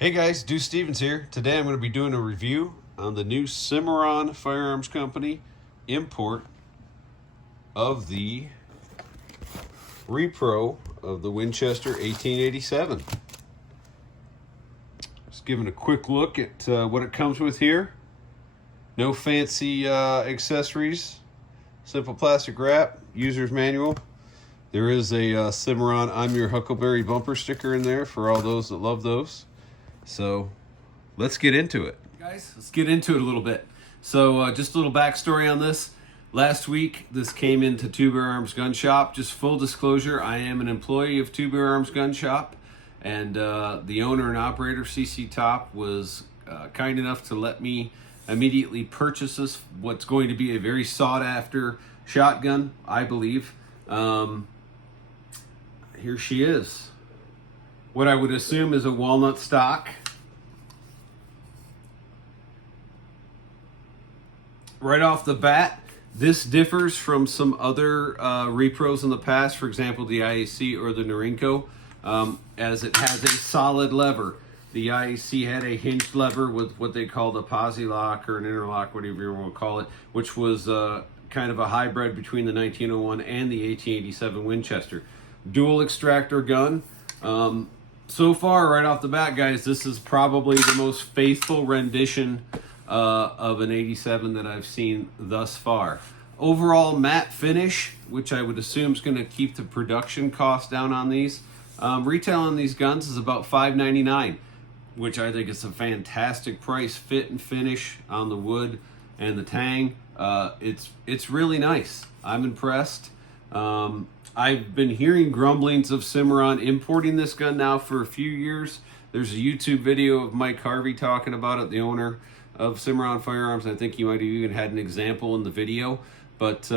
Hey guys, Deuce Stevens here. Today I'm going to be doing a review on the new Cimarron Firearms Company import of the repro of the Winchester 1887. Just giving a quick look at what it comes with here. No fancy accessories, simple plastic wrap, user's manual. There is a Cimarron I'm Your Huckleberry bumper sticker in there for all those that love those. So let's get into it. Guys, let's get into it a little bit. So just a little backstory on this. Last week, this came into Two Bear Arms Gun Shop. Just full disclosure, I am an employee of Two Bear Arms Gun Shop, and the owner and operator, CC Top, was kind enough to let me immediately purchase this, what's going to be a very sought-after shotgun, I believe. Here she is. What I would assume is a walnut stock. Right off the bat, this differs from some other repros in the past, for example, the IAC or the Norinco, as it has a solid lever. The IAC had a hinged lever with what they called a posi lock or an interlock, whatever you want to call it, which was kind of a hybrid between the 1901 and the 1887 Winchester. Dual extractor gun. So far, right off the bat, guys, this is probably the most faithful rendition of an 87 that I've seen thus far. Overall matte finish, which I would assume is going to keep the production cost down on these. Retail on these guns is about $5.99, which I think is a fantastic price. Fit and finish on the wood and the tang. It's really nice. I'm impressed. I've been hearing grumblings of Cimarron importing this gun now for a few years. There's a YouTube video of Mike Harvey talking about it, the owner of Cimarron Firearms. I think he might have even had an example in the video. But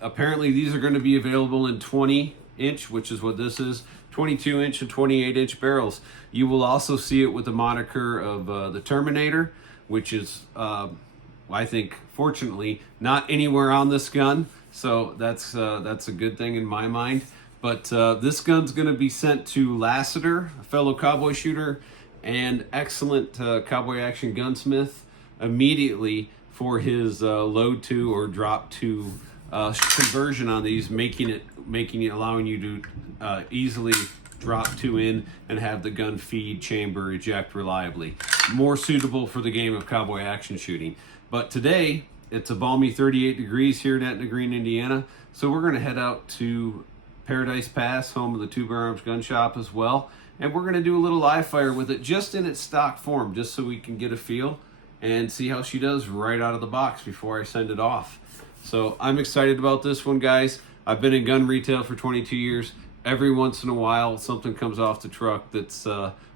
apparently these are going to be available in 20-inch, which is what this is, 22-inch and 28-inch barrels. You will also see it with the moniker of the Terminator, which is, I think, fortunately, not anywhere on this gun. So that's a good thing in my mind. But this gun's going to be sent to Lassiter, a fellow cowboy shooter and excellent cowboy action gunsmith, immediately for his load to or drop to conversion on these, making it allowing you to easily drop two in and have the gun feed, chamber, eject reliably. More suitable for the game of cowboy action shooting. But today, it's a balmy 38 degrees here in Etna Green, Indiana. So we're going to head out to Paradise Pass, home of the Two Bear Arms Gun Shop as well. And we're going to do a little live fire with it just in its stock form, just so we can get a feel and see how she does right out of the box before I send it off. So I'm excited about this one, guys. I've been in gun retail for 22 years. Every once in a while, something comes off the truck that's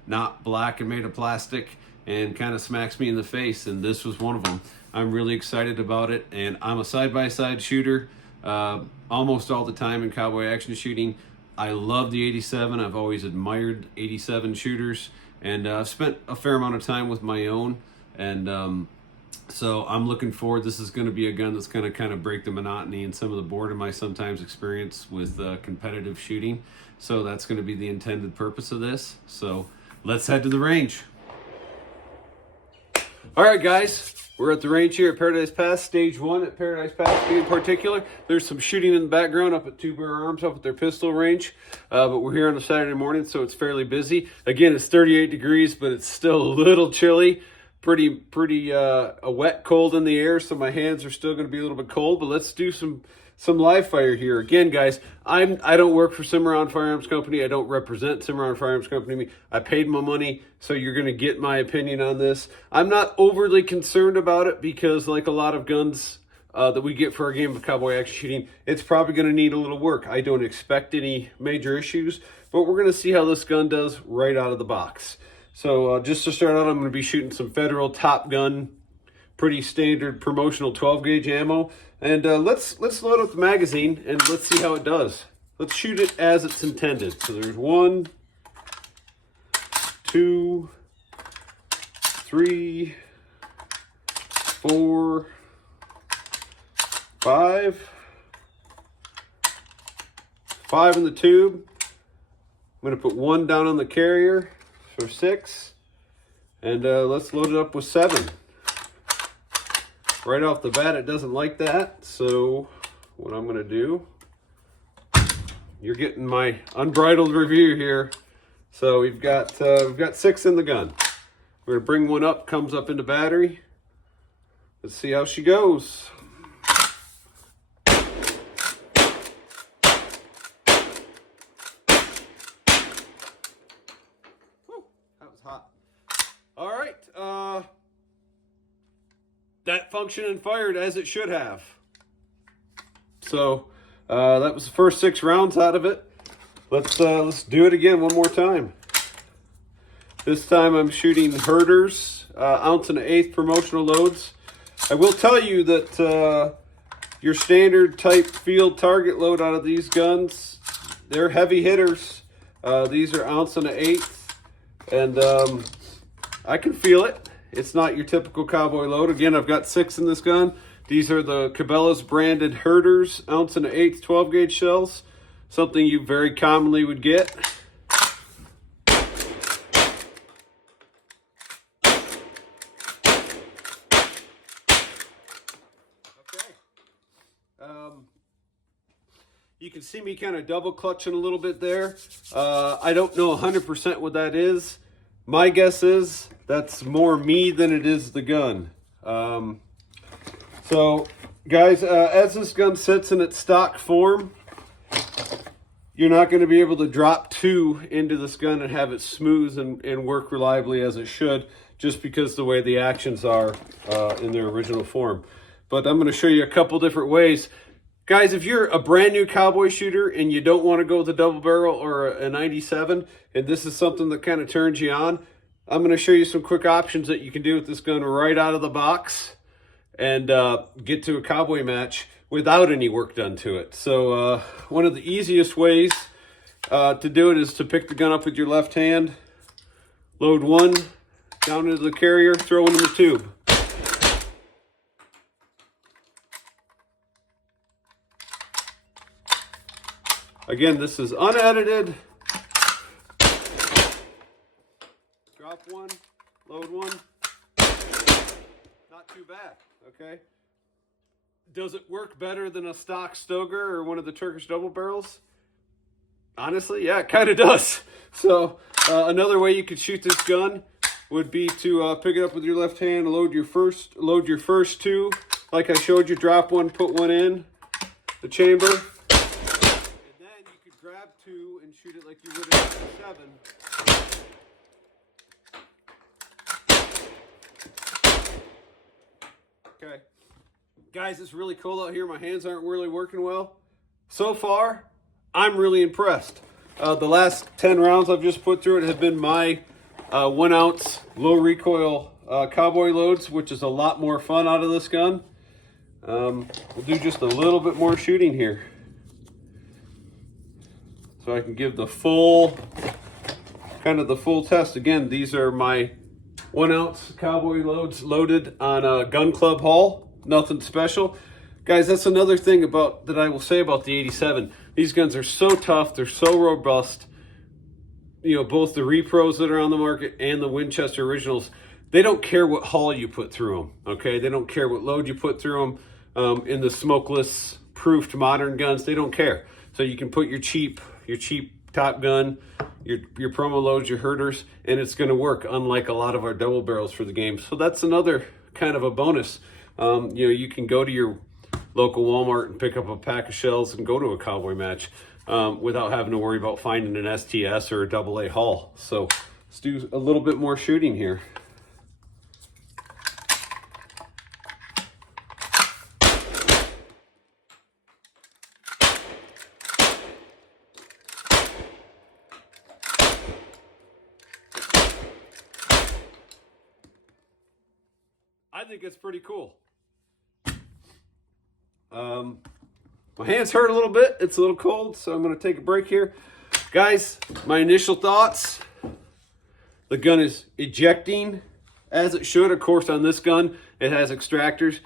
not black and made of plastic and kind of smacks me in the face, and this was one of them. I'm really excited about it, and I'm a side-by-side shooter almost all the time in cowboy action shooting. I love the 87. I've always admired 87 shooters, and I've spent a fair amount of time with my own, and so I'm looking forward. This is going to be a gun that's going to kind of break the monotony and some of the boredom I sometimes experience with competitive shooting. So that's going to be the intended purpose of this. So let's head to the range. All right, guys. We're at the range here at Paradise Pass, stage 1 at Paradise Pass in particular. There's some shooting in the background up at Two Bear Arms, up at their pistol range. But we're here on a Saturday morning, so it's fairly busy. Again, it's 38 degrees, but it's still a little chilly. Pretty a wet cold in the air, so my hands are still going to be a little bit cold. But let's do some live fire here. Again, guys, I don't work for Cimarron Firearms Company. I don't represent Cimarron Firearms Company. I paid my money, so you're going to get my opinion on this. I'm not overly concerned about it because, like a lot of guns that we get for our game of cowboy action shooting, it's probably going to need a little work. I don't expect any major issues, but we're going to see how this gun does right out of the box. So just to start out, I'm going to be shooting some Federal Top Gun, pretty standard promotional 12-gauge ammo. And let's load up the magazine and let's see how it does. Let's shoot it as it's intended. So there's 1, 2, 3, 4, 5. 5 in the tube. I'm going to put 1 down on the carrier for 6. And let's load it up with 7. Right off the bat, it doesn't like that. So what I'm going to do, you're getting my unbridled review here. So we've got 6 in the gun. We're going to bring one up, comes up into battery. Let's see how she goes. Whew, that was hot. All right. That functioned and fired as it should have. So that was the first 6 rounds out of it. Let's do it again one more time. This time I'm shooting herders, 1 1/8 promotional loads. I will tell you that your standard type field target load out of these guns, they're heavy hitters. These are 1 1/8, and I can feel it. It's not your typical cowboy load. Again, I've got 6 in this gun. These are the Cabela's branded herders, 1 1/8 12 gauge shells, something you very commonly would get. Okay. You can see me kind of double clutching a little bit there. I don't know 100% what that is. My guess is that's more me than it is the gun. So, guys, as this gun sits in its stock form, you're not going to be able to drop 2 into this gun and have it smooth and work reliably as it should, just because the way the actions are in their original form. But I'm going to show you a couple different ways. Guys, if you're a brand new cowboy shooter and you don't want to go with a double barrel or a 97, and this is something that kind of turns you on, I'm going to show you some quick options that you can do with this gun right out of the box and get to a cowboy match without any work done to it. So one of the easiest ways to do it is to pick the gun up with your left hand, load 1 down into the carrier, throw it in the tube. Again, this is unedited. Drop 1, load 1. Not too bad, okay? Does it work better than a stock Stoger or one of the Turkish double barrels? Honestly, yeah, it kind of does. So another way you could shoot this gun would be to pick it up with your left hand, load your first 2. Like I showed you, drop 1, put 1 in the chamber. And then you could grab 2 and shoot it like you would at 7. Okay. Guys, it's really cold out here. My hands aren't really working well. So far, I'm really impressed. The last 10 rounds I've just put through it have been my 1 ounce low recoil cowboy loads, which is a lot more fun out of this gun. We'll do just a little bit more shooting here, so I can give the full test. Again, these are my 1 ounce cowboy loads loaded on a gun club haul. Nothing special. Guys, that's another thing that I will say about the 87. These guns are so tough, they're so robust. You know, both the repros that are on the market and the Winchester originals, they don't care what hull you put through them, okay? They don't care what load you put through them. In the smokeless proofed modern guns, they don't care. So you can put your cheap Top Gun, your promo loads, your herders, and it's going to work, unlike a lot of our double barrels for the game. So that's another kind of a bonus. You know, you can go to your local Walmart and pick up a pack of shells and go to a cowboy match without having to worry about finding an STS or a AA hull. So let's do a little bit more shooting here. I think it's pretty cool. My hands hurt a little bit. It's a little cold, so I'm going to take a break here. Guys, my initial thoughts. The gun is ejecting as it should. Of course, on this gun, it has extractors.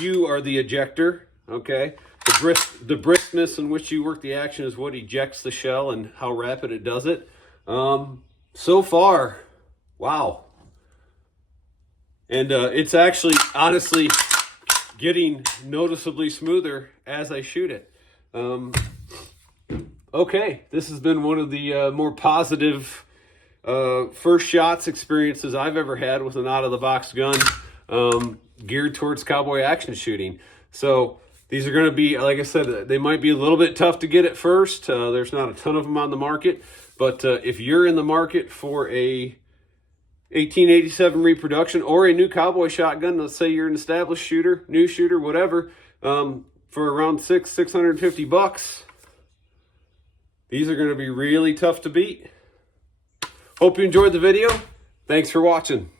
You are the ejector, okay? The briskness in which you work the action is what ejects the shell and how rapid it does it. So far, wow. And it's actually, honestly, getting noticeably smoother as I shoot it. Okay, this has been one of the more positive first shots experiences I've ever had with an out-of-the-box gun geared towards cowboy action shooting. So these are going to be, like I said, they might be a little bit tough to get at first. There's not a ton of them on the market, but if you're in the market for a 1887 reproduction or a new cowboy shotgun, let's say you're an established shooter, new shooter, whatever, for around $650, these are going to be really tough to beat. Hope you enjoyed the video. Thanks for watching.